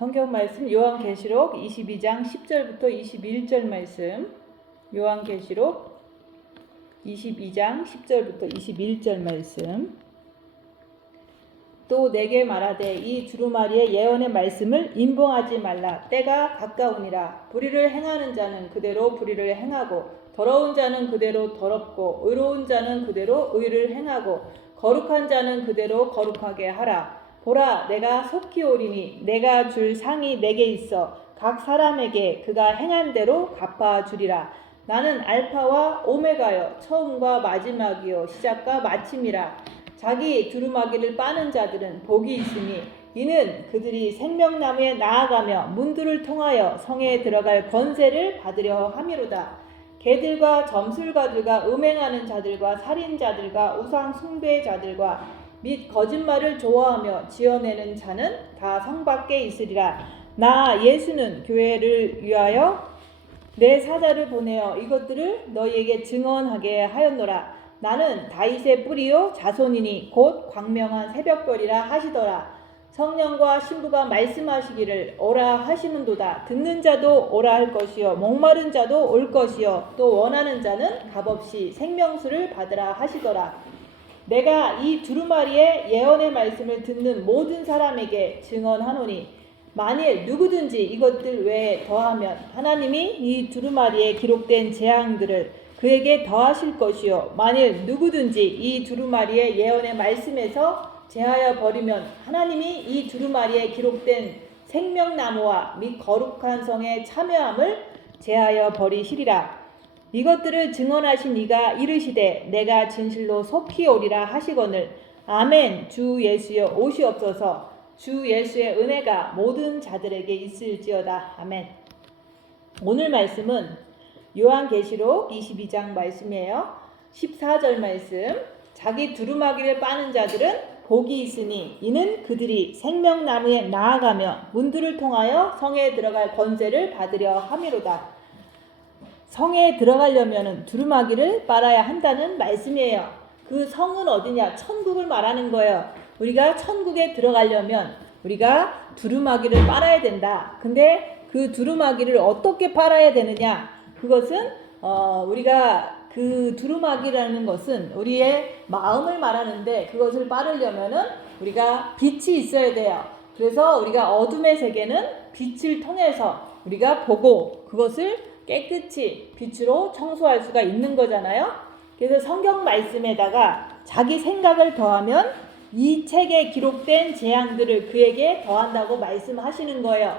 성경 말씀 요한계시록 22장 10절부터 21절 말씀. 요한계시록 22장 10절부터 21절 말씀. 또 내게 말하되 이 두루마리의 예언의 말씀을 임봉하지 말라. 때가 가까우니라. 불의를 행하는 자는 그대로 불의를 행하고, 더러운 자는 그대로 더럽고, 의로운 자는 그대로 의를 행하고, 거룩한 자는 그대로 거룩하게 하라. 보라, 내가 속히 오리니 내가 줄 상이 내게 있어 각 사람에게 그가 행한 대로 갚아주리라. 나는 알파와 오메가여, 처음과 마지막이요 시작과 마침이라. 자기 두루마기를 빠는 자들은 복이 있으니 이는 그들이 생명나무에 나아가며 문들을 통하여 성에 들어갈 권세를 받으려 함이로다. 개들과 점술가들과 음행하는 자들과 살인자들과 우상 숭배자들과 및 거짓말을 좋아하며 지어내는 자는 다 성 밖에 있으리라. 나 예수는 교회를 위하여 내 사자를 보내어 이것들을 너희에게 증언하게 하였노라. 나는 다윗의 뿌리요 자손이니 곧 광명한 새벽별이라 하시더라. 성령과 신부가 말씀하시기를 오라 하시는도다. 듣는 자도 오라 할 것이요 목마른 자도 올 것이요 또 원하는 자는 값없이 생명수를 받으라 하시더라. 내가 이 두루마리의 예언의 말씀을 듣는 모든 사람에게 증언하노니 만일 누구든지 이것들 외에 더하면 하나님이 이 두루마리에 기록된 재앙들을 그에게 더하실 것이요 만일 누구든지 이 두루마리의 예언의 말씀에서 제하여 버리면 하나님이 이 두루마리에 기록된 생명나무와 및 거룩한 성의 참여함을 제하여 버리시리라. 이것들을 증언하신 이가 이르시되 내가 진실로 속히 오리라 하시거늘 아멘. 주 예수여 오시옵소서. 주 예수의 은혜가 모든 자들에게 있을지어다. 아멘. 오늘 말씀은 요한계시록 22장 말씀이에요. 14절 말씀. 자기 두루마기를 빠는 자들은 복이 있으니 이는 그들이 생명나무에 나아가며 문들을 통하여 성에 들어갈 권세를 받으려 함이로다. 성에 들어가려면 두루마기를 빨아야 한다는 말씀이에요. 그 성은 어디냐? 천국을 말하는 거예요. 우리가 천국에 들어가려면 우리가 두루마기를 빨아야 된다. 근데 그 두루마기를 어떻게 빨아야 되느냐? 그것은 우리가 그 두루마기라는 것은 우리의 마음을 말하는데 그것을 빠르려면은 우리가 빛이 있어야 돼요. 그래서 우리가 어둠의 세계는 빛을 통해서 우리가 보고 그것을 깨끗이 빛으로 청소할 수가 있는 거잖아요. 그래서 성경 말씀에다가 자기 생각을 더하면 이 책에 기록된 재앙들을 그에게 더한다고 말씀하시는 거예요.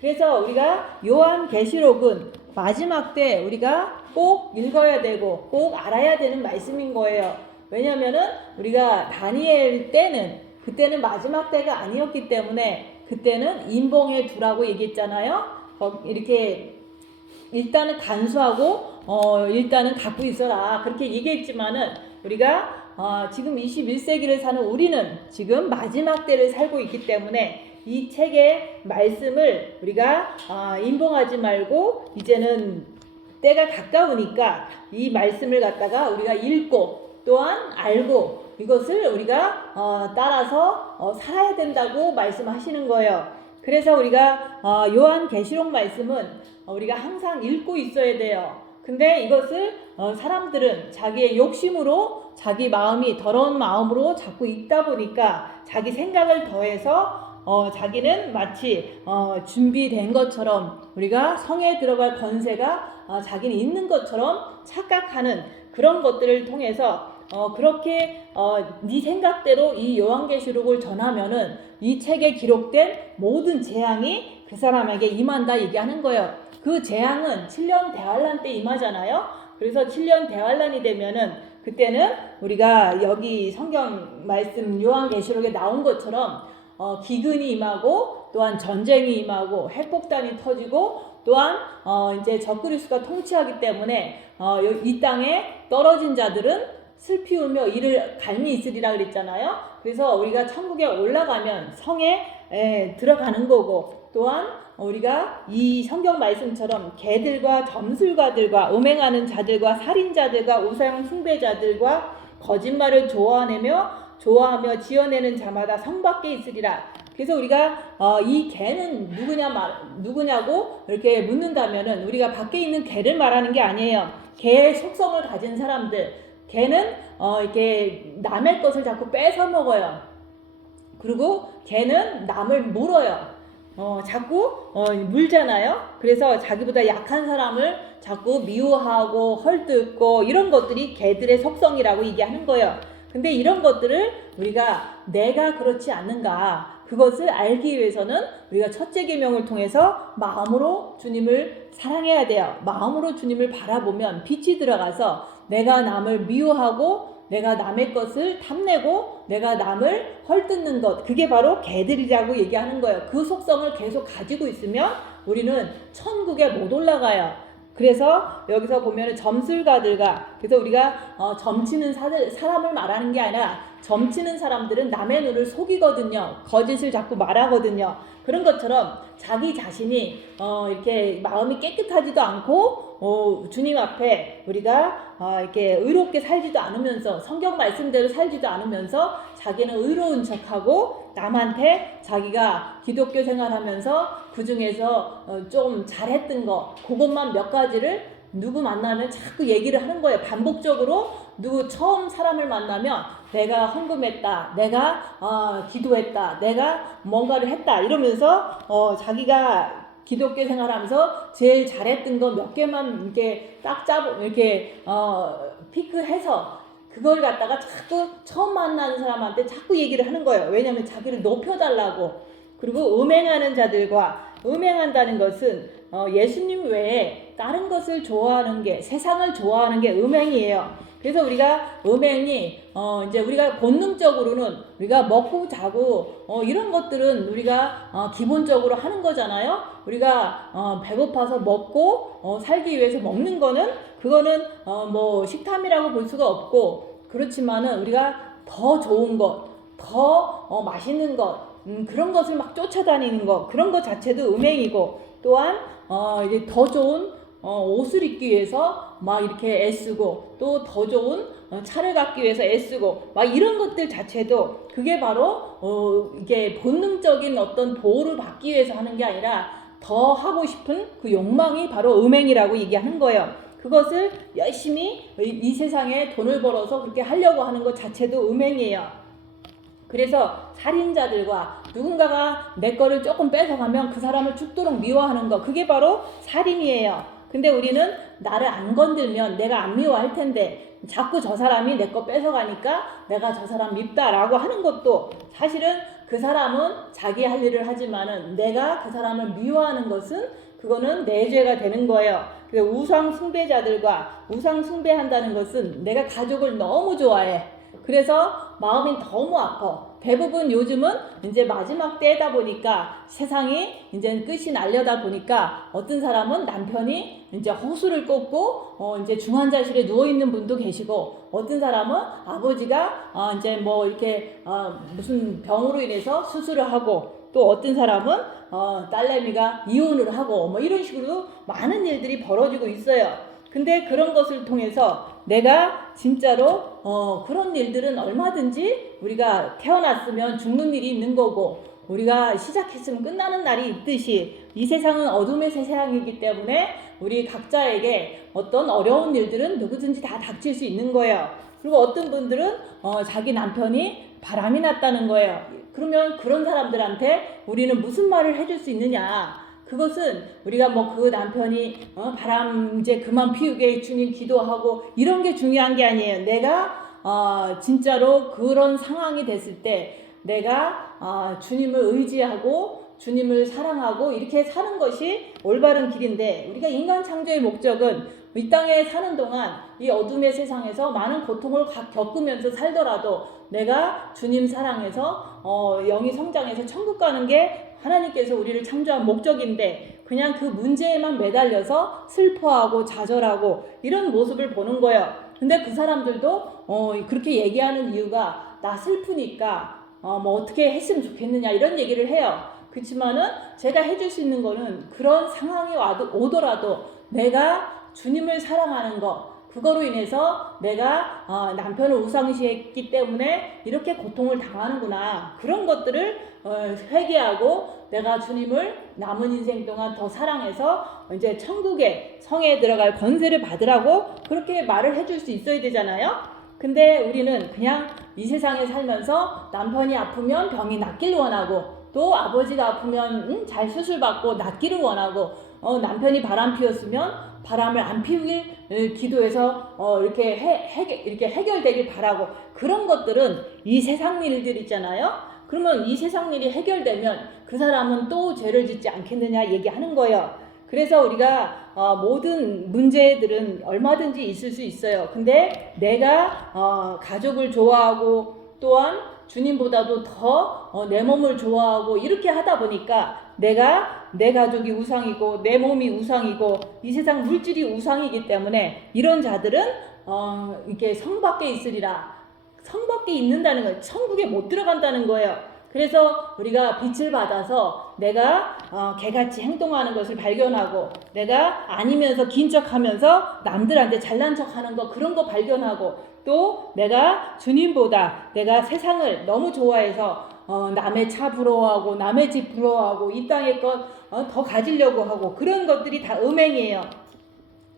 그래서 우리가 요한계시록은 마지막 때 우리가 꼭 읽어야 되고 꼭 알아야 되는 말씀인 거예요. 왜냐면은 우리가 다니엘 때는 그때는 마지막 때가 아니었기 때문에 그때는 임봉에 두라고 얘기했잖아요. 이렇게 일단은 간수하고 일단은 갖고 있어라 그렇게 얘기했지만은 우리가 지금 21세기를 사는 우리는 지금 마지막 때를 살고 있기 때문에 이 책의 말씀을 우리가 임봉하지 말고 이제는 때가 가까우니까 이 말씀을 갖다가 우리가 읽고 또한 알고 이것을 우리가 따라서 살아야 된다고 말씀하시는 거예요. 그래서 우리가 요한계시록 말씀은 우리가 항상 읽고 있어야 돼요. 근데 이것을 사람들은 자기의 욕심으로 자기 마음이 더러운 마음으로 자꾸 읽다 보니까 자기 생각을 더해서 자기는 마치 준비된 것처럼 우리가 성에 들어갈 권세가 자기는 있는 것처럼 착각하는 그런 것들을 통해서 그렇게 네 생각대로 이 요한계시록을 전하면은 이 책에 기록된 모든 재앙이 그 사람에게 임한다 얘기하는 거예요. 그 재앙은 7년 대환란 때 임하잖아요. 그래서 7년 대환란이 되면은 그때는 우리가 여기 성경 말씀 요한계시록에 나온 것처럼 기근이 임하고 또한 전쟁이 임하고 핵폭탄이 터지고 또한 이제 적그리스도가 통치하기 때문에 이 땅에 떨어진 자들은 슬피 울며 이를 갈미 있으리라 그랬잖아요. 그래서 우리가 천국에 올라가면 성에 들어가는 거고 또한 우리가 이 성경 말씀처럼 개들과 점술가들과 음행하는 자들과 살인자들과 우상 숭배자들과 거짓말을 좋아하며 지어내는 자마다 성 밖에 있으리라. 그래서 우리가 이 개는 누구냐고 이렇게 묻는다면은 우리가 밖에 있는 개를 말하는 게 아니에요. 개의 속성을 가진 사람들. 개는 이렇게 남의 것을 자꾸 뺏어 먹어요. 그리고 개는 남을 물어요. 자꾸 물잖아요. 그래서 자기보다 약한 사람을 자꾸 미워하고 헐뜯고 이런 것들이 개들의 속성이라고 얘기하는 거예요. 근데 이런 것들을 우리가 내가 그렇지 않는가, 그것을 알기 위해서는 우리가 첫째 계명을 통해서 마음으로 주님을 사랑해야 돼요. 마음으로 주님을 바라보면 빛이 들어가서 내가 남을 미워하고 내가 남의 것을 탐내고 내가 남을 헐뜯는 것, 그게 바로 개들이라고 얘기하는 거예요. 그 속성을 계속 가지고 있으면 우리는 천국에 못 올라가요. 그래서 여기서 보면 점술가들과, 그래서 우리가 점치는 사람을 말하는 게 아니라 점치는 사람들은 남의 눈을 속이거든요. 거짓을 자꾸 말하거든요. 그런 것처럼 자기 자신이 이렇게 마음이 깨끗하지도 않고 주님 앞에 우리가 이렇게 의롭게 살지도 않으면서 성경 말씀대로 살지도 않으면서 자기는 의로운 척하고 남한테 자기가 기독교 생활하면서 그 중에서 좀 잘했던 거 그것만 몇 가지를 누구 만나면 자꾸 얘기를 하는 거예요. 반복적으로 누구 처음 사람을 만나면 내가 헌금했다, 내가 기도했다, 내가 뭔가를 했다 이러면서 자기가 기독교 생활하면서 제일 잘했던 거 몇 개만 이렇게 이렇게 피크해서 그걸 갖다가 자꾸 처음 만나는 사람한테 자꾸 얘기를 하는 거예요. 왜냐하면 자기를 높여달라고. 그리고 음행하는 자들과, 음행한다는 것은 예수님 외에 다른 것을 좋아하는 게, 세상을 좋아하는 게 음행이에요. 그래서 우리가 음행이 이제 우리가 본능적으로는 우리가 먹고 자고 이런 것들은 우리가 기본적으로 하는 거잖아요. 우리가 배고파서 먹고 살기 위해서 먹는 거는 그거는 뭐 식탐이라고 볼 수가 없고, 그렇지만은 우리가 더 좋은 것, 더 맛있는 것, 그런 것을 막 쫓아다니는 것, 그런 것 자체도 음행이고, 또한 이제 더 좋은 옷을 입기 위해서 막 이렇게 애쓰고, 또 더 좋은 차를 갖기 위해서 애쓰고, 막 이런 것들 자체도 그게 바로 이게 본능적인 어떤 보호를 받기 위해서 하는 게 아니라 더 하고 싶은 그 욕망이 바로 음행이라고 얘기하는 거예요. 그것을 열심히 이 세상에 돈을 벌어서 그렇게 하려고 하는 것 자체도 음행이에요. 그래서 살인자들과 누군가가 내 거를 조금 뺏어가면 그 사람을 죽도록 미워하는 거, 그게 바로 살인이에요. 근데 우리는 나를 안 건들면 내가 안 미워할 텐데 자꾸 저 사람이 내 거 뺏어가니까 내가 저 사람 밉다라고 하는 것도, 사실은 그 사람은 자기 할 일을 하지만은 내가 그 사람을 미워하는 것은 그거는 내 죄가 되는 거예요. 우상 숭배자들과, 우상 숭배한다는 것은 내가 가족을 너무 좋아해. 그래서 마음이 너무 아파. 대부분 요즘은 이제 마지막 때다 보니까 세상이 이제 끝이 날려다 보니까 어떤 사람은 남편이 이제 호수를 꽂고 이제 중환자실에 누워 있는 분도 계시고, 어떤 사람은 아버지가 이제 뭐 이렇게 무슨 병으로 인해서 수술을 하고, 또 어떤 사람은 딸내미가 이혼을 하고 뭐 이런 식으로 많은 일들이 벌어지고 있어요. 근데 그런 것을 통해서 내가 진짜로 그런 일들은 얼마든지 우리가 태어났으면 죽는 일이 있는 거고, 우리가 시작했으면 끝나는 날이 있듯이 이 세상은 어둠의 세상이기 때문에 우리 각자에게 어떤 어려운 일들은 누구든지 다 닥칠 수 있는 거예요. 그리고 어떤 분들은 자기 남편이 바람이 났다는 거예요. 그러면 그런 사람들한테 우리는 무슨 말을 해줄 수 있느냐? 그것은 우리가 뭐 그 남편이 바람 이제 그만 피우게 주님 기도하고 이런 게 중요한 게 아니에요. 내가 진짜로 그런 상황이 됐을 때 내가 주님을 의지하고 주님을 사랑하고 이렇게 사는 것이 올바른 길인데, 우리가 인간 창조의 목적은 이 땅에 사는 동안 이 어둠의 세상에서 많은 고통을 겪으면서 살더라도 내가 주님 사랑해서 영이 성장해서 천국 가는 게 하나님께서 우리를 창조한 목적인데, 그냥 그 문제에만 매달려서 슬퍼하고 좌절하고 이런 모습을 보는 거예요. 근데 그 사람들도 그렇게 얘기하는 이유가 나 슬프니까 뭐 어떻게 했으면 좋겠느냐 이런 얘기를 해요. 그렇지만은 제가 해줄 수 있는 거는 그런 상황이 오더라도 내가 주님을 사랑하는 거, 그거로 인해서 내가 남편을 우상시했기 때문에 이렇게 고통을 당하는구나. 그런 것들을 회개하고 내가 주님을 남은 인생 동안 더 사랑해서 이제 천국의 성에 들어갈 권세를 받으라고 그렇게 말을 해줄 수 있어야 되잖아요. 근데 우리는 그냥 이 세상에 살면서 남편이 아프면 병이 낫길 원하고, 또 아버지가 아프면 잘 수술받고 낫기를 원하고, 남편이 바람 피웠으면 바람을 안 피우길 기도해서 이렇게 해결되길 바라고, 그런 것들은 이 세상 일들 있잖아요. 그러면 이 세상 일이 해결되면 그 사람은 또 죄를 짓지 않겠느냐 얘기하는 거예요. 그래서 우리가 모든 문제들은 얼마든지 있을 수 있어요. 근데 내가 가족을 좋아하고 또한 주님보다도 더 내 몸을 좋아하고 이렇게 하다 보니까 내가 내 가족이 우상이고 내 몸이 우상이고 이 세상 물질이 우상이기 때문에 이런 자들은 이렇게 성 밖에 있으리라. 성 밖에 있는다는 거예요. 천국에 못 들어간다는 거예요. 그래서 우리가 빛을 받아서 내가 개같이 행동하는 것을 발견하고, 내가 아니면서 긴 척하면서 남들한테 잘난 척하는 거, 그런 거 발견하고, 또 내가 주님보다 내가 세상을 너무 좋아해서 남의 차 부러워하고 남의 집 부러워하고 이 땅의 것 더 가지려고 하고, 그런 것들이 다 음행이에요.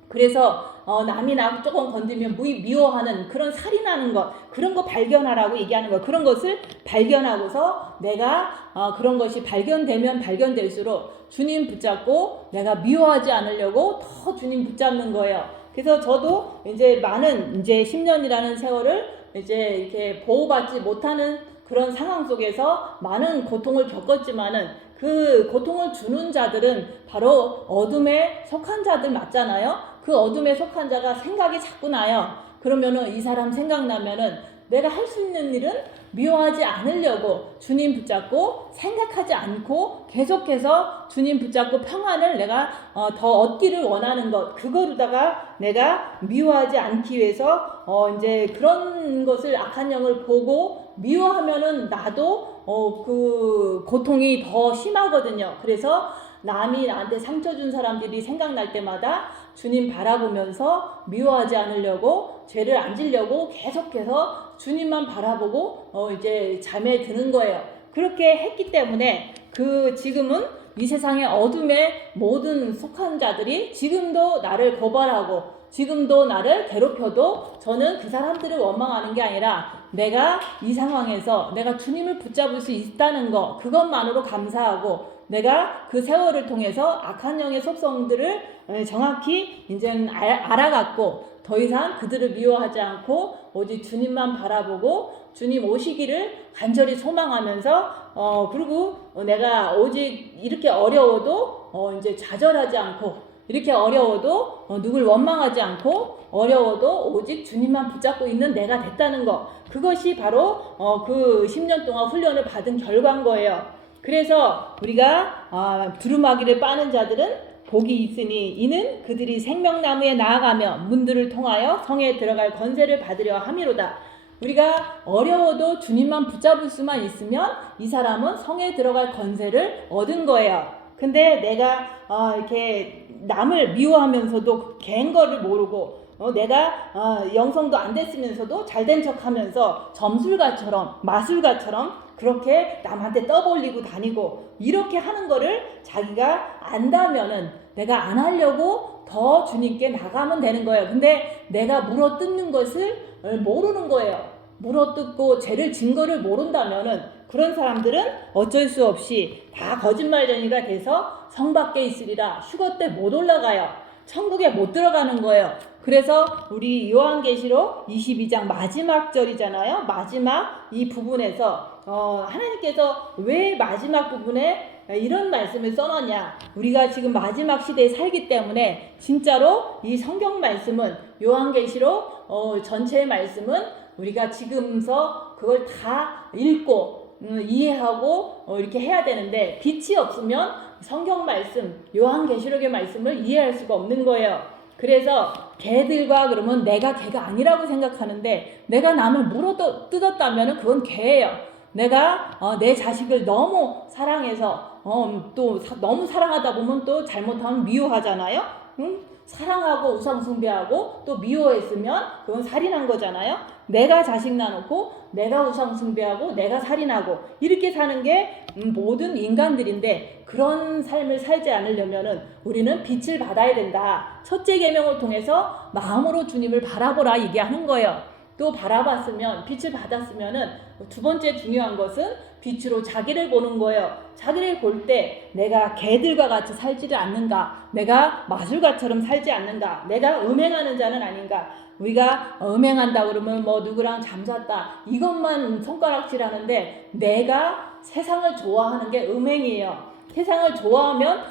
그래서 남이 나 조금 건들면 미워하는 그런 살인하는 것, 그런 거 발견하라고 얘기하는 거. 그런 것을 발견하고서 내가 그런 것이 발견되면 발견될수록 주님 붙잡고 내가 미워하지 않으려고 더 주님 붙잡는 거예요. 그래서 저도 이제 많은 10년이라는 세월을 이제 이렇게 보호받지 못하는 그런 상황 속에서 많은 고통을 겪었지만은, 그 고통을 주는 자들은 바로 어둠에 속한 자들 맞잖아요. 그 어둠에 속한 자가 생각이 자꾸 나요. 그러면은 이 사람 생각나면은 내가 할 수 있는 일은 미워하지 않으려고 주님 붙잡고 생각하지 않고 계속해서 주님 붙잡고 평안을 내가 더 얻기를 원하는 것, 그거로다가 내가 미워하지 않기 위해서 이제 그런 것을 악한 영을 보고 미워하면은 나도 그 고통이 더 심하거든요. 그래서 남이 나한테 상처 준 사람들이 생각날 때마다 주님 바라보면서 미워하지 않으려고, 죄를 안 지려고 계속해서 주님만 바라보고 이제 잠에 드는 거예요. 그렇게 했기 때문에 지금은 이 세상의 어둠에 모든 속한 자들이 지금도 나를 고발하고 지금도 나를 괴롭혀도 저는 그 사람들을 원망하는 게 아니라 내가 이 상황에서 내가 주님을 붙잡을 수 있다는 거, 그것만으로 감사하고, 내가 그 세월을 통해서 악한 영의 속성들을 정확히 이제는 알아갔고, 더 이상 그들을 미워하지 않고 오직 주님만 바라보고 주님 오시기를 간절히 소망하면서 그리고 내가 오직 이렇게 어려워도 이제 좌절하지 않고, 이렇게 어려워도 누굴 원망하지 않고, 어려워도 오직 주님만 붙잡고 있는 내가 됐다는 거, 그것이 바로 그 10년 동안 훈련을 받은 결과인 거예요. 그래서 우리가 두루마기를 빠는 자들은 복이 있으니 이는 그들이 생명나무에 나아가며 문들을 통하여 성에 들어갈 권세를 받으려 함이로다. 우리가 어려워도 주님만 붙잡을 수만 있으면 이 사람은 성에 들어갈 권세를 얻은 거예요. 근데 내가 이렇게 남을 미워하면서도 개인 거를 모르고 내가 영성도 안 됐으면서도 잘된 척하면서 점술가처럼 마술가처럼 그렇게 남한테 떠벌리고 다니고 이렇게 하는 거를 자기가 안다면은 내가 안 하려고 더 주님께 나가면 되는 거예요. 근데 내가 물어뜯는 것을 모르는 거예요. 물어뜯고 죄를 진 거를 모른다면은 그런 사람들은 어쩔 수 없이 다 거짓말쟁이가 돼서 성 밖에 있으리라. 휴거 때 못 올라가요. 천국에 못 들어가는 거예요. 그래서 우리 요한계시록 22장 마지막 절이잖아요. 마지막 이 부분에서 하나님께서 왜 마지막 부분에 이런 말씀을 써놨냐. 우리가 지금 마지막 시대에 살기 때문에 진짜로 이 성경 말씀은 요한계시록 전체의 말씀은 우리가 지금서 그걸 다 읽고 이해하고 이렇게 해야 되는데, 빛이 없으면 성경 말씀, 요한계시록의 말씀을 이해할 수가 없는 거예요. 그래서 개들과 그러면 내가 개가 아니라고 생각하는데, 내가 남을 물어 뜯었다면 그건 개예요. 내가 내 자식을 너무 사랑해서 또 너무 사랑하다 보면 또 잘못하면 미워하잖아요. 사랑하고 우상숭배하고 또 미워했으면 그건 살인한 거잖아요. 내가 자식 낳아놓고 내가 우상숭배하고 내가 살인하고 이렇게 사는 게 모든 인간들인데, 그런 삶을 살지 않으려면은 우리는 빛을 받아야 된다. 첫째 계명을 통해서 마음으로 주님을 바라보라 얘기하는 거예요. 또 바라봤으면, 빛을 받았으면은 두 번째 중요한 것은 빛으로 자기를 보는 거예요. 자기를 볼 때 내가 개들과 같이 살지를 않는가, 내가 마술가처럼 살지 않는가, 내가 음행하는 자는 아닌가. 우리가 음행한다 그러면 뭐 누구랑 잠잤다 이것만 손가락질하는데, 내가 세상을 좋아하는 게 음행이에요. 세상을 좋아하면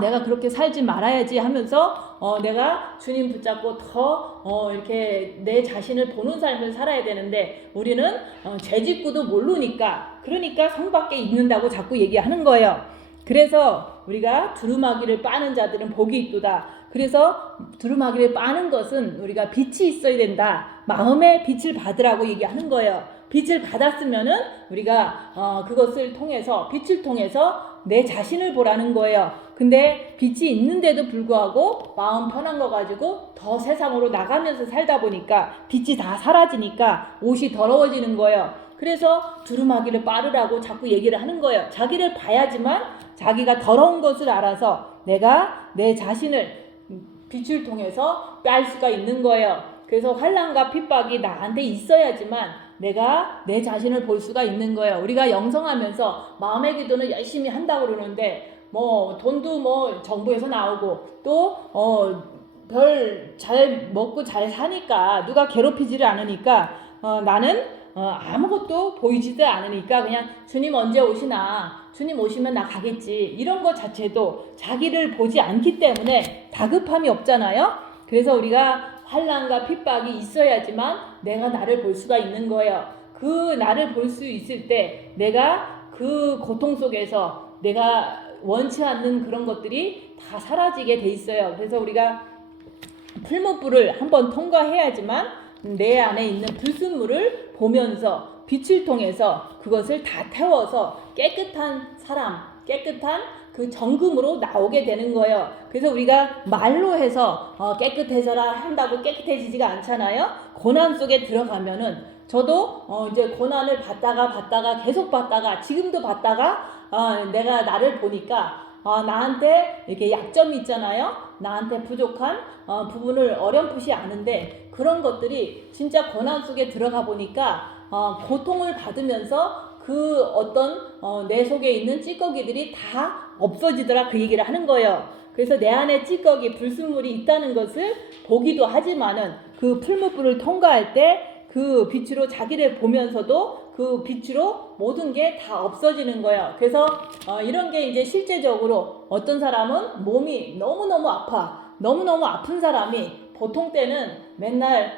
내가 그렇게 살지 말아야지 하면서 내가 주님 붙잡고 더 이렇게 내 자신을 보는 삶을 살아야 되는데, 우리는 죄짓고도 모르니까, 그러니까 성 밖에 있는다고 자꾸 얘기하는 거예요. 그래서 우리가 두루마기를 빠는 자들은 복이 있도다. 그래서 두루마기를 빠는 것은 우리가 빛이 있어야 된다. 마음의 빛을 받으라고 얘기하는 거예요. 빛을 받았으면은 우리가 그것을 통해서, 빛을 통해서 내 자신을 보라는 거예요. 근데 빛이 있는데도 불구하고 마음 편한 거 가지고 더 세상으로 나가면서 살다 보니까 빛이 다 사라지니까 옷이 더러워지는 거예요. 그래서 두루마기를 빠르라고 자꾸 얘기를 하는 거예요. 자기를 봐야지만 자기가 더러운 것을 알아서 내가 내 자신을 빛을 통해서 빨 수가 있는 거예요. 그래서 환난과 핍박이 나한테 있어야지만 내가 내 자신을 볼 수가 있는 거예요. 우리가 영성하면서 마음의 기도는 열심히 한다고 그러는데, 뭐 돈도 뭐 정부에서 나오고 또 별 잘 먹고 잘 사니까, 누가 괴롭히지를 않으니까 나는 아무것도 보이지도 않으니까 그냥 주님 언제 오시나, 주님 오시면 나 가겠지, 이런 것 자체도 자기를 보지 않기 때문에 다급함이 없잖아요. 그래서 우리가 환난과 핍박이 있어야지만 내가 나를 볼 수가 있는 거예요. 그 나를 볼 수 있을 때 내가 그 고통 속에서 내가 원치 않는 그런 것들이 다 사라지게 돼 있어요. 그래서 우리가 풀무불을 한번 통과해야지만 내 안에 있는 불순물을 보면서 빛을 통해서 그것을 다 태워서 깨끗한 사람, 깨끗한 그 정금으로 나오게 되는 거예요. 그래서 우리가 말로 해서 깨끗해져라 한다고 깨끗해지지가 않잖아요. 고난 속에 들어가면은, 저도 이제 고난을 받다가 계속 받다가 지금도 받다가 내가 나를 보니까 나한테 이렇게 약점이 있잖아요. 나한테 부족한 부분을 어렴풋이 아는데, 그런 것들이 진짜 고난 속에 들어가 보니까 고통을 받으면서 그 어떤 내 속에 있는 찌꺼기들이 다 없어지더라, 그 얘기를 하는 거예요. 그래서 내 안에 찌꺼기, 불순물이 있다는 것을 보기도 하지만은 그 풀무불을 통과할 때 그 빛으로 자기를 보면서도 그 빛으로 모든 게 다 없어지는 거예요. 그래서 이런 게 이제 실제적으로 어떤 사람은 몸이 너무너무 아파, 너무너무 아픈 사람이 보통 때는 맨날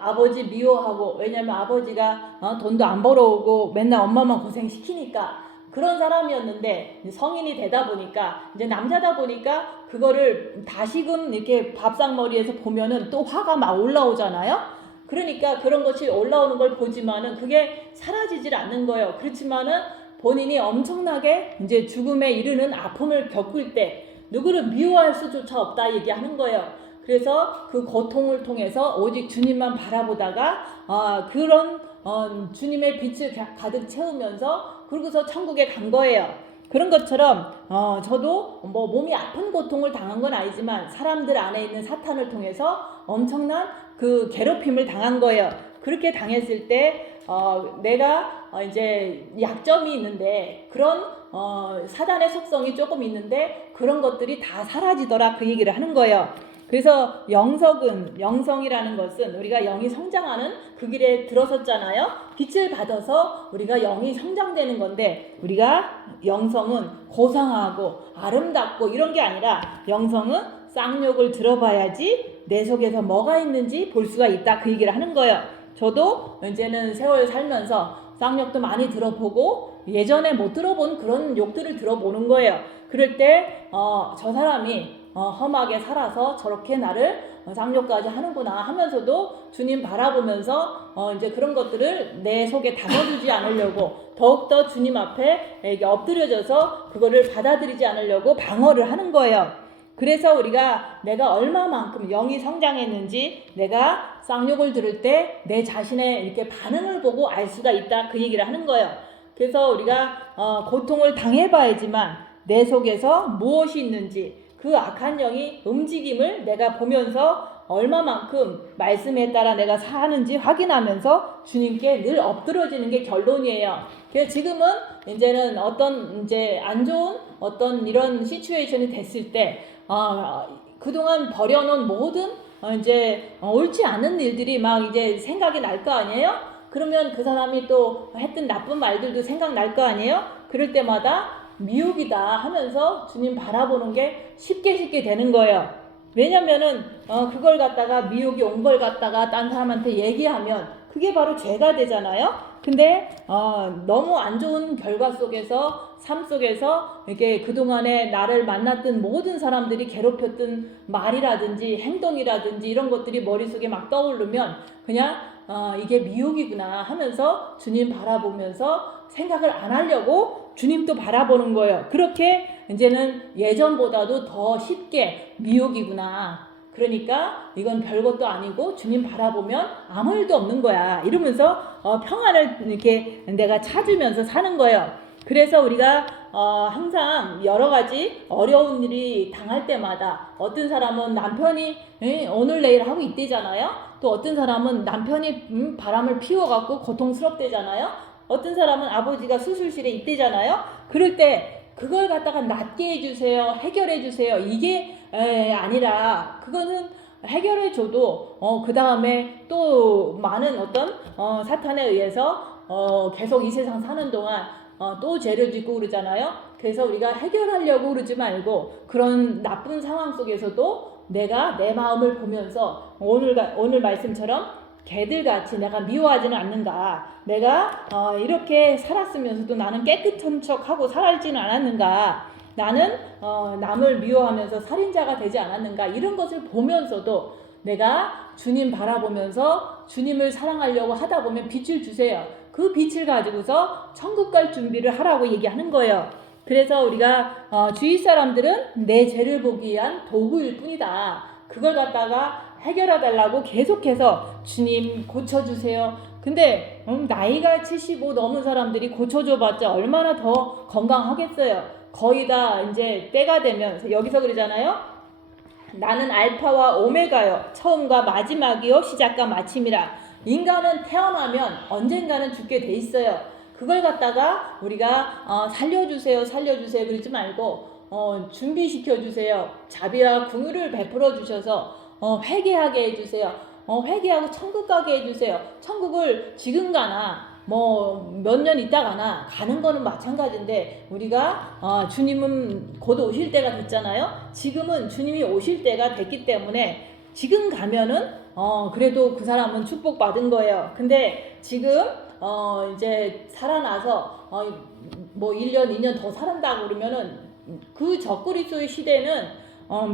아버지 미워하고, 왜냐면 아버지가 돈도 안 벌어오고 맨날 엄마만 고생시키니까 그런 사람이었는데, 성인이 되다 보니까, 이제 남자다 보니까 그거를 다시금 이렇게 밥상머리에서 보면은 또 화가 막 올라오잖아요. 그러니까 그런 것이 올라오는 걸 보지만은 그게 사라지질 않는 거예요. 그렇지만은 본인이 엄청나게 이제 죽음에 이르는 아픔을 겪을 때 누구를 미워할 수조차 없다 얘기하는 거예요. 그래서 그 고통을 통해서 오직 주님만 바라보다가 그런 주님의 빛을 가득 채우면서 그러고서 천국에 간 거예요. 그런 것처럼 저도 뭐 몸이 아픈 고통을 당한 건 아니지만 사람들 안에 있는 사탄을 통해서 엄청난 그 괴롭힘을 당한 거예요. 그렇게 당했을 때 내가 이제 약점이 있는데, 그런 사단의 속성이 조금 있는데 그런 것들이 다 사라지더라, 그 얘기를 하는 거예요. 그래서 영성이라는 것은 우리가 영이 성장하는 그 길에 들어섰잖아요. 빛을 받아서 우리가 영이 성장되는 건데, 우리가 영성은 고상하고 아름답고 이런 게 아니라, 영성은 쌍욕을 들어봐야지 내 속에서 뭐가 있는지 볼 수가 있다, 그 얘기를 하는 거예요. 저도 이제는 세월 살면서 쌍욕도 많이 들어보고 예전에 못 들어본 그런 욕들을 들어보는 거예요. 그럴 때 저 사람이 험하게 살아서 저렇게 나를 쌍욕까지 하는구나 하면서도 주님 바라보면서 이제 그런 것들을 내 속에 담아두지 않으려고 더욱더 주님 앞에 이렇게 엎드려져서 그거를 받아들이지 않으려고 방어를 하는 거예요. 그래서 우리가 내가 얼마만큼 영이 성장했는지 내가 쌍욕을 들을 때 내 자신의 이렇게 반응을 보고 알 수가 있다, 그 얘기를 하는 거예요. 그래서 우리가 고통을 당해봐야지만 내 속에서 무엇이 있는지 그 악한 영이 움직임을 내가 보면서 얼마만큼 말씀에 따라 내가 사는지 확인하면서 주님께 늘 엎드러지는 게 결론이에요. 그래서 지금은 이제는 어떤 이제 안 좋은 어떤 이런 시츄에이션이 됐을 때 그동안 버려놓은 모든 이제 옳지 않은 일들이 막 이제 생각이 날 거 아니에요? 그러면 그 사람이 또 했던 나쁜 말들도 생각날 거 아니에요? 그럴 때마다 미혹이다 하면서 주님 바라보는 게 쉽게 되는 거예요. 왜냐면은 그걸 갖다가 미혹이 온 걸 갖다가 딴 사람한테 얘기하면 그게 바로 죄가 되잖아요. 근데 너무 안 좋은 결과 속에서 삶 속에서 이렇게 그동안에 나를 만났던 모든 사람들이 괴롭혔던 말이라든지 행동이라든지 이런 것들이 머릿속에 막 떠오르면 그냥 이게 미혹이구나 하면서 주님 바라보면서 생각을 안 하려고 주님도 바라보는 거예요. 그렇게 이제는 예전보다도 더 쉽게 미혹이구나. 그러니까 이건 별것도 아니고 주님 바라보면 아무 일도 없는 거야. 이러면서 평안을 이렇게 내가 찾으면서 사는 거예요. 그래서 우리가 항상 여러 가지 어려운 일이 당할 때마다 어떤 사람은 남편이 오늘 내일 하고 있대잖아요. 또 어떤 사람은 남편이 바람을 피워갖고 고통스럽대잖아요. 어떤 사람은 아버지가 수술실에 있대잖아요. 그럴 때 그걸 갖다가 낫게 해주세요, 해결해 주세요, 이게 아니라 그거는 해결해줘도 그 다음에 또 많은 어떤 사탄에 의해서 계속 이 세상 사는 동안 또 죄를 짓고 그러잖아요. 그래서 우리가 해결하려고 그러지 말고 그런 나쁜 상황 속에서도 내가 내 마음을 보면서 오늘 말씀처럼 개들같이 내가 미워하지는 않는가, 내가 이렇게 살았으면서도 나는 깨끗한 척하고 살아있지는 않았는가, 나는 남을 미워하면서 살인자가 되지 않았는가, 이런 것을 보면서도 내가 주님 바라보면서 주님을 사랑하려고 하다 보면 빛을 주세요. 그 빛을 가지고서 천국 갈 준비를 하라고 얘기하는 거예요. 그래서 우리가 주위 사람들은 내 죄를 보기 위한 도구일 뿐이다. 그걸 갖다가 해결해달라고 계속해서 주님 고쳐주세요. 근데 나이가 75 넘은 사람들이 고쳐줘봤자 얼마나 더 건강하겠어요. 거의 다 이제 때가 되면 여기서 그러잖아요. 나는 알파와 오메가요, 처음과 마지막이요, 시작과 마침이라. 인간은 태어나면 언젠가는 죽게 돼 있어요. 그걸 갖다가 우리가 살려주세요 그러지 말고 준비시켜주세요, 자비와 긍휼을 베풀어 주셔서 회개하게 해주세요. 회개하고 천국 가게 해주세요. 천국을 지금 가나 뭐 몇 년 있다 가나 가는 거는 마찬가지인데 우리가 주님은 곧 오실 때가 됐잖아요. 지금은 주님이 오실 때가 됐기 때문에 지금 가면은 그래도 그 사람은 축복받은 거예요. 근데 지금 이제 살아나서 뭐 1년 2년 더 살았다고 그러면은 그 적그리스도의 시대는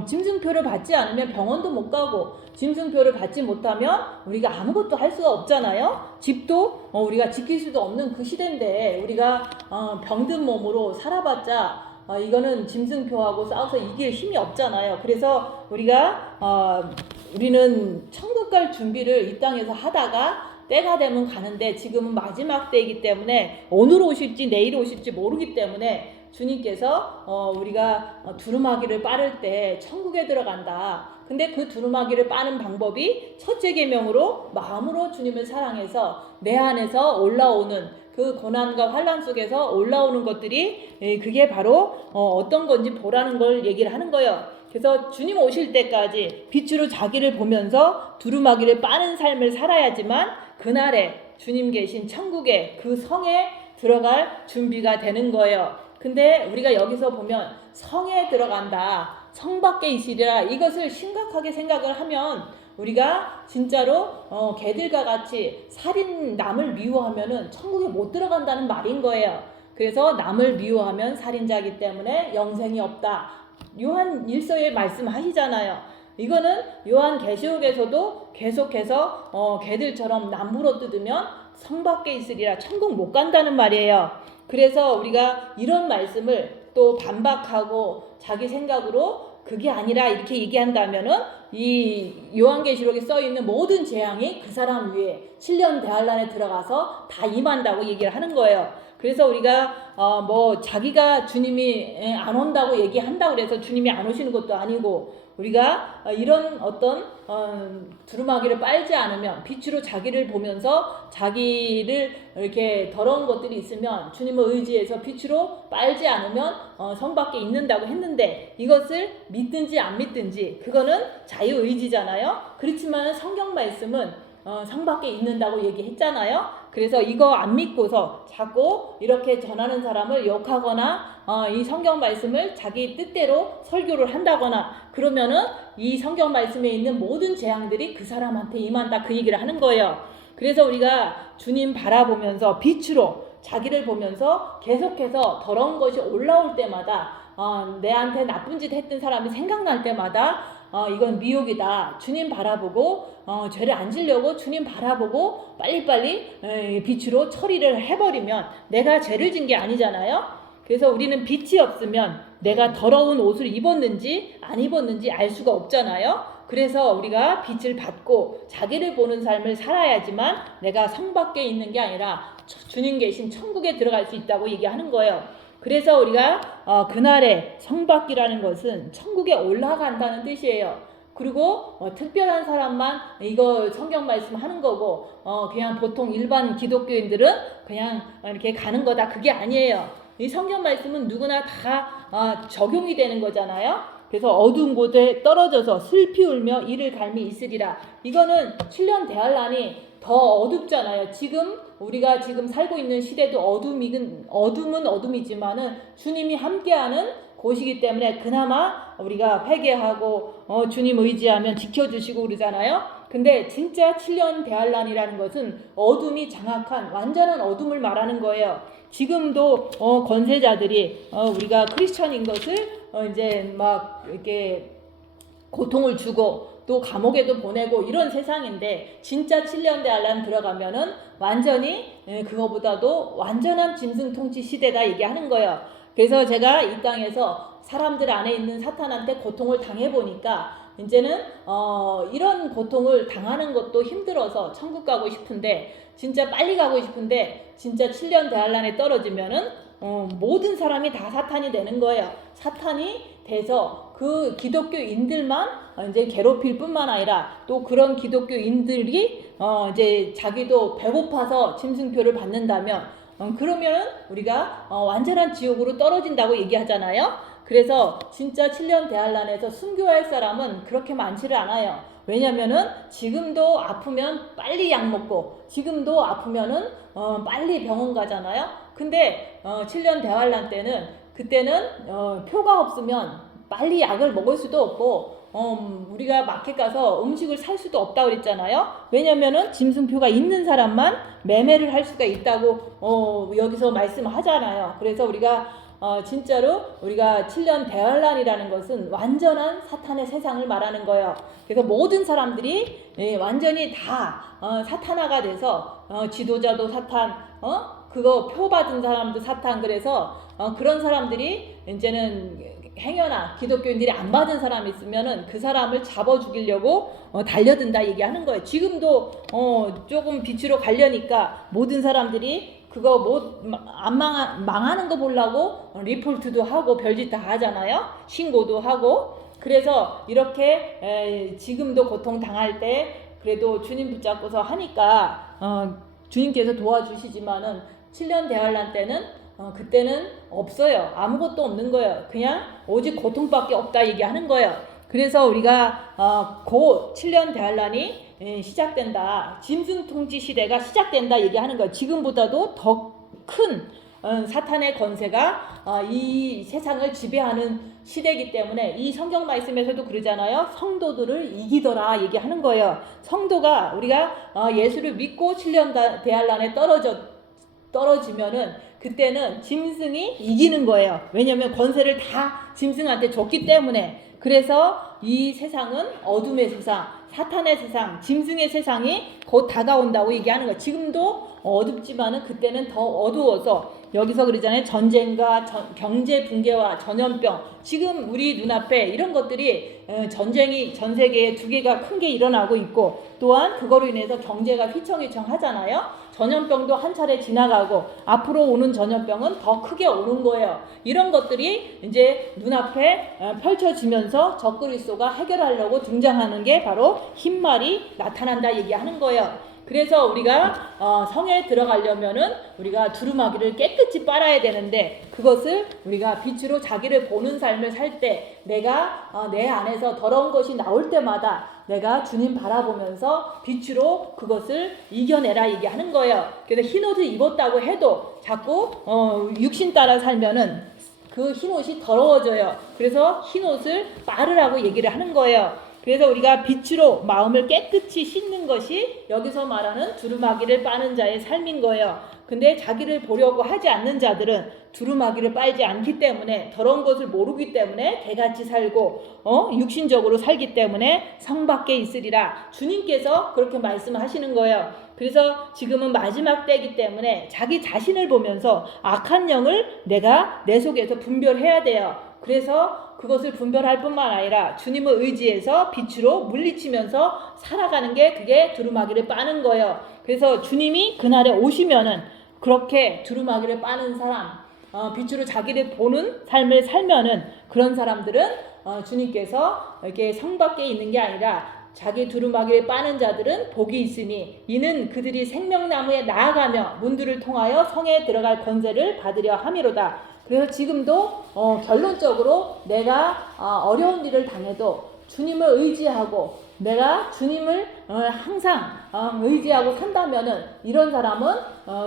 짐승표를 받지 않으면 병원도 못 가고, 짐승표를 받지 못하면 우리가 아무것도 할 수가 없잖아요. 집도 우리가 지킬 수도 없는 그 시대인데 우리가 병든 몸으로 살아봤자 이거는 짐승표하고 싸워서 이길 힘이 없잖아요. 그래서 우리는 천국 갈 준비를 이 땅에서 하다가 때가 되면 가는데 지금은 마지막 때이기 때문에 오늘 오실지 내일 오실지 모르기 때문에 주님께서 우리가 두루마기를 빠를 때 천국에 들어간다. 근데 그 두루마기를 빠는 방법이 첫째 계명으로 마음으로 주님을 사랑해서 내 안에서 올라오는 그 고난과 환난 속에서 올라오는 것들이 그게 바로 어떤 건지 보라는 걸 얘기를 하는 거예요. 그래서 주님 오실 때까지 빛으로 자기를 보면서 두루마기를 빠는 삶을 살아야지만 그날에 주님 계신 천국에 그 성에 들어갈 준비가 되는 거예요. 근데 우리가 여기서 보면 성에 들어간다, 성 밖에 있으리라, 이것을 심각하게 생각을 하면 우리가 진짜로 개들과 같이 남을 미워하면은 천국에 못 들어간다는 말인 거예요. 그래서 남을 미워하면 살인자이기 때문에 영생이 없다. 요한 1서에 말씀하시잖아요. 이거는 요한 계시록에서도 계속해서 개들처럼 남 물어뜯으면 성 밖에 있으리라, 천국 못 간다는 말이에요. 그래서 우리가 이런 말씀을 또 반박하고 자기 생각으로 그게 아니라 이렇게 얘기한다면은 이 요한계시록에 써 있는 모든 재앙이 그 사람 위에 7년 대환란에 들어가서 다 임한다고 얘기를 하는 거예요. 그래서 우리가 뭐 자기가 주님이 안 온다고 얘기한다고 그래서 주님이 안 오시는 것도 아니고, 우리가 이런 어떤 두루마기를 빨지 않으면, 빛으로 자기를 보면서 자기를 이렇게 더러운 것들이 있으면 주님을 의지해서 빛으로 빨지 않으면 성 밖에 있는다고 했는데, 이것을 믿든지 안 믿든지 그거는 자유의지잖아요. 그렇지만 성경 말씀은 성 밖에 있는다고 얘기했잖아요. 그래서 이거 안 믿고서 자꾸 이렇게 전하는 사람을 욕하거나 이 성경 말씀을 자기 뜻대로 설교를 한다거나 그러면은 이 성경 말씀에 있는 모든 재앙들이 그 사람한테 임한다, 그 얘기를 하는 거예요. 그래서 우리가 주님 바라보면서 빛으로 자기를 보면서 계속해서 더러운 것이 올라올 때마다 내한테 나쁜 짓 했던 사람이 생각날 때마다 이건 미혹이다. 주님 바라보고 죄를 안 지려고 주님 바라보고 빨리빨리 빛으로 처리를 해버리면 내가 죄를 진 게 아니잖아요. 그래서 우리는 빛이 없으면 내가 더러운 옷을 입었는지 안 입었는지 알 수가 없잖아요. 그래서 우리가 빛을 받고 자기를 보는 삶을 살아야지만 내가 성 밖에 있는 게 아니라 주님 계신 천국에 들어갈 수 있다고 얘기하는 거예요. 그래서 우리가 그날의 성 밖이라는 것은 천국에 올라간다는 뜻이에요. 그리고 특별한 사람만 이거 성경 말씀 하는 거고 그냥 보통 일반 기독교인들은 그냥 이렇게 가는 거다, 그게 아니에요. 이 성경 말씀은 누구나 다 적용이 되는 거잖아요. 그래서 어두운 곳에 떨어져서 슬피 울며 이를 갈미 있으리라. 이거는 7년 대환란이 더 어둡잖아요. 지금 우리가 지금 살고 있는 시대도 어둠은 어둠이지만은 주님이 함께하는 곳이기 때문에 그나마 우리가 회개하고 주님 의지하면 지켜주시고 그러잖아요. 근데 진짜 7년 대환란이라는 것은 어둠이 장악한 완전한 어둠을 말하는 거예요. 지금도 권세자들이 우리가 크리스천인 것을 이제 막 이렇게 고통을 주고 또 감옥에도 보내고 이런 세상인데, 진짜 7년 대환란 들어가면은 완전히 그거보다도 완전한 짐승 통치 시대다 얘기하는 거예요. 그래서 제가 이 땅에서 사람들 안에 있는 사탄한테 고통을 당해보니까 이제는 이런 고통을 당하는 것도 힘들어서 천국 가고 싶은데, 진짜 빨리 가고 싶은데 진짜 7년 대환란에 떨어지면은 모든 사람이 다 사탄이 되는 거예요. 사탄이 돼서 그 기독교인들만 이제 괴롭힐 뿐만 아니라 또 그런 기독교인들이 이제 자기도 배고파서 짐승표를 받는다면 그러면 우리가 완전한 지옥으로 떨어진다고 얘기하잖아요. 그래서 진짜 7년 대환란에서 순교할 사람은 그렇게 많지를 않아요. 왜냐면은 지금도 아프면 빨리 약 먹고 지금도 아프면은 빨리 병원 가잖아요. 근데 7년 대환란 때는 그때는 표가 없으면 빨리 약을 먹을 수도 없고 우리가 마켓 가서 음식을 살 수도 없다고 그랬잖아요. 왜냐면은 짐승표가 있는 사람만 매매를 할 수가 있다고 여기서 말씀하잖아요. 그래서 우리가 진짜로 우리가 7년 대환란이라는 것은 완전한 사탄의 세상을 말하는 거예요. 그래서 모든 사람들이 완전히 다 사탄화가 돼서 지도자도 사탄, 그거 표 받은 사람도 사탄. 그래서 그런 사람들이 이제는 행여나 기독교인들이 안 받은 사람이 있으면은 그 사람을 잡아 죽이려고 달려든다 얘기하는 거예요. 지금도 조금 빛으로 가려니까 모든 사람들이 그거 뭐 안 망하는 거 보려고 리포트도 하고 별짓 다 하잖아요. 신고도 하고. 그래서 이렇게 지금도 고통 당할 때 그래도 주님 붙잡고서 하니까 주님께서 도와주시지만은 7년 대환란 때는 그때는 없어요. 아무것도 없는 거예요. 그냥 오직 고통밖에 없다 얘기하는 거예요. 그래서 우리가 곧 7년 대환란이 시작된다. 짐승 통치 시대가 시작된다 얘기하는 거예요. 지금보다도 더 큰 사탄의 권세가 이 세상을 지배하는 시대이기 때문에 이 성경 말씀에서도 그러잖아요. 성도들을 이기더라 얘기하는 거예요. 성도가 우리가 예수를 믿고 7년 대환란에 떨어지면은 그때는 짐승이 이기는 거예요. 왜냐하면 권세를 다 짐승한테 줬기 때문에. 그래서 이 세상은 어둠의 세상, 사탄의 세상, 짐승의 세상이 곧 다가온다고 얘기하는 거예요. 지금도 어둡지만은 그때는 더 어두워서 여기서 그러잖아요. 전쟁과 경제 붕괴와 전염병. 지금 우리 눈앞에 이런 것들이 전쟁이 전 세계에 두 개가 큰 게 일어나고 있고, 또한 그거로 인해서 경제가 휘청휘청 하잖아요. 전염병도 한 차례 지나가고 앞으로 오는 전염병은 더 크게 오는 거예요. 이런 것들이 이제 눈앞에 펼쳐지면서 적그리스도가 해결하려고 등장하는 게 바로 흰말이 나타난다 얘기하는 거예요. 그래서 우리가 성에 들어가려면은 우리가 두루마기를 깨끗이 빨아야 되는데, 그것을 우리가 빛으로 자기를 보는 삶을 살 때 내가 내 안에서 더러운 것이 나올 때마다 내가 주님 바라보면서 빛으로 그것을 이겨내라 얘기하는 거예요. 그래서 흰옷을 입었다고 해도 자꾸 육신 따라 살면은 그 흰옷이 더러워져요. 그래서 흰옷을 빨으라고 얘기를 하는 거예요. 그래서 우리가 빛으로 마음을 깨끗이 씻는 것이 여기서 말하는 두루마기를 빠는 자의 삶인 거예요. 근데 자기를 보려고 하지 않는 자들은 두루마기를 빨지 않기 때문에, 더러운 것을 모르기 때문에 개같이 살고 육신적으로 살기 때문에 성 밖에 있으리라 주님께서 그렇게 말씀하시는 거예요. 그래서 지금은 마지막 때이기 때문에 자기 자신을 보면서 악한 영을 내가 내 속에서 분별해야 돼요. 그래서 그것을 분별할 뿐만 아니라 주님을 의지해서 빛으로 물리치면서 살아가는 게 그게 두루마기를 빠는 거예요. 그래서 주님이 그날에 오시면은 그렇게 두루마기를 빠는 사람, 빛으로 자기를 보는 삶을 살면은 그런 사람들은 주님께서 이렇게 성 밖에 있는 게 아니라 자기 두루마기를 빠는 자들은 복이 있으니 이는 그들이 생명나무에 나아가며 문들을 통하여 성에 들어갈 권세를 받으려 함이로다. 그래서 지금도 결론적으로 내가 어려운 일을 당해도 주님을 의지하고 내가 주님을 항상 의지하고 산다면은 이런 사람은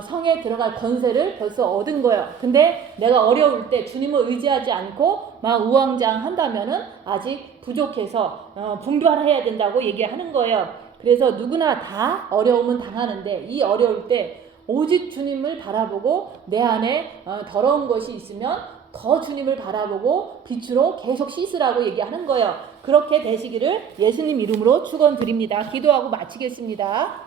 성에 들어갈 권세를 벌써 얻은 거예요. 근데 내가 어려울 때 주님을 의지하지 않고 막 우왕좌왕한다면은 아직 부족해서 분별해야 된다고 얘기하는 거예요. 그래서 누구나 다 어려움은 당하는데 이 어려울 때 오직 주님을 바라보고 내 안에 더러운 것이 있으면 더 주님을 바라보고 빛으로 계속 씻으라고 얘기하는 거예요. 그렇게 되시기를 예수님 이름으로 축원드립니다. 기도하고 마치겠습니다.